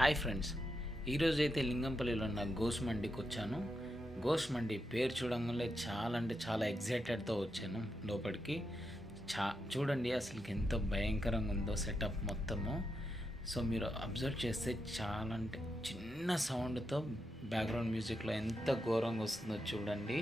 Hi friends, ఈరోజైతే లింగంపల్లిలో ఉన్న goes మండికి వచ్చాను. గోస్ మండి పేరు చూడంగానే చాలా అంటే చాలా ఎగ్జైటెడ్తో వచ్చాను లోపలికి. చూడండి అసలుకి ఎంత భయంకరంగా ఉందో సెటప్ మొత్తము. సో మీరు అబ్జర్వ్ చేస్తే చాలా అంటే చిన్న సౌండ్తో బ్యాక్గ్రౌండ్ మ్యూజిక్లో ఎంత ఘోరంగా వస్తుందో చూడండి.